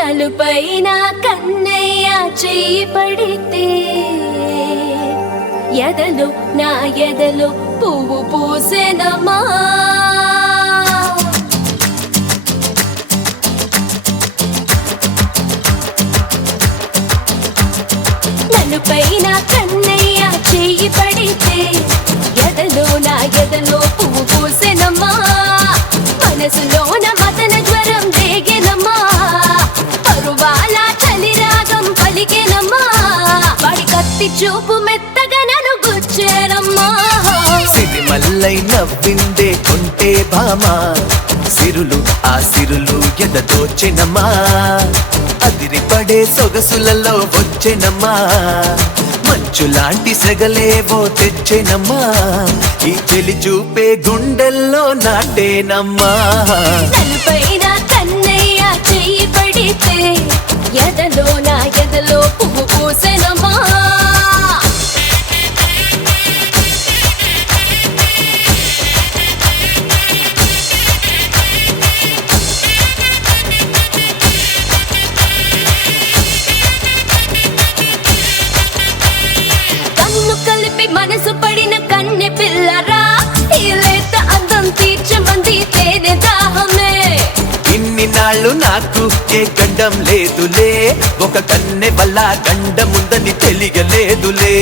నలుపైన కన్నయ్య చెయ్యి పడితే ఎదలో నా ఎదలో పువ్వు పూసెనమ్మా నలుపైన కన్నయ్య చెయ్యి పడితే ఎదలో నా ఎదలో పువ్వు పూసెనమ్మా మనసులోన మదన జ్వరం రేగెనమ్మా పరువాల చలి రాగం పలికెనమ్మా వాడి కత్తి చూపు మెత్తగా నన్ను గుచ్చేనమ్మా సిరిమల్లై నవ్విందే కొంటే భామా సిరులు ఆ సిరులు ఎదదోచెనమ్మా అదిరిపడే సొగసులలో వచ్చెనమ్మా మంచులాంటి సెగలేవో తెచ్చెనమ్మా ఈ చెలి చూపే గుండెల్లో నాటేనమ్మా నలుపైన కన్నయ్య చెయ్యి పడితే ఎదలో నా ఎదలో పువ్వు పూసెనమ్మా మనసు పడిన కన్నె పిల్లరా ఈ లేత అందం తీర్చమంది తేనె దాహమే ఇన్ని నాళ్ళు నాకు ఏ గండం లేదులే ఒక కన్నె వల్ల గండముందని తెలియలేదులే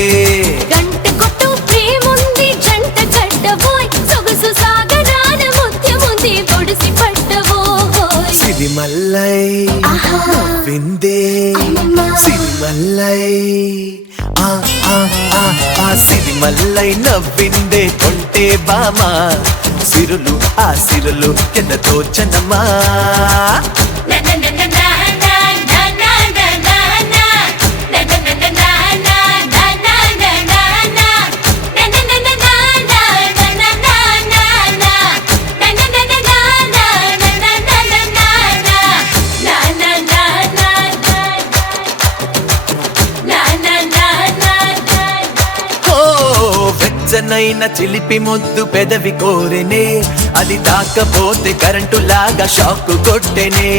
గంట కొట్టు ప్రేముంది జంట గడ్డబోయ్ సొగసు సాగరాన ముత్యముంది ఒడిసి పట్టబోయ్ సిరిమల్లై నవ్విందే సిరిమల్లై సిరిమల్లై నవ్విందే కొంటే బామా సిరులు ఆ సిరులు ఎదదోచెనమ్మా వెచ్చనైన చిలిపి ముద్దు పెదవి కోరెనే అది తాకపోతే కరెంటు లాగా షాక్ కొట్టెనే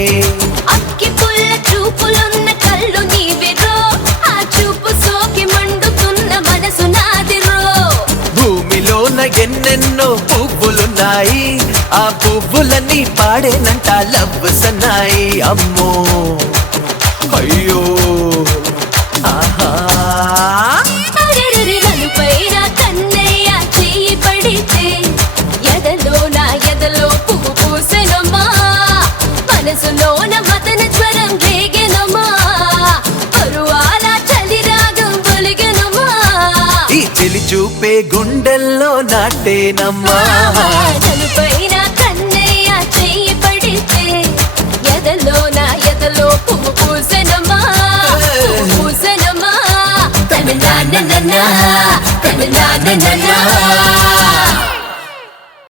అక్కి పుల్ల చూపులున్న కళ్ళు నీవిరో ఆ చూపు సోకి మండుతున్న మనసు నాదిరో భూమిలోన ఎన్నెన్నో పువ్వులున్నాయి ఆ పువ్వులన్నీ పాడేనంట లవ్ సన్నాయి అమ్మో అయ్యో ఆహా నలుపైన కన్నయ్య చెయ్యి పడితే ఎదలో నా ఎదలో పువ్వు పూసెనమ్మా మనసులోన మదన జ్వరం రేగెనమ్మా పరువాల చలి రాగం పొలిగెనమ్మా ఈ చెలి చూపే గుండెల్లో నాటేనమ్మా నలుపైన కన్నయ్య చెయ్యి పడితే ఎదలో నా ఎదలో పువ్వు పూసెనమ్మా పూసెనమ్మా తమిళనాడు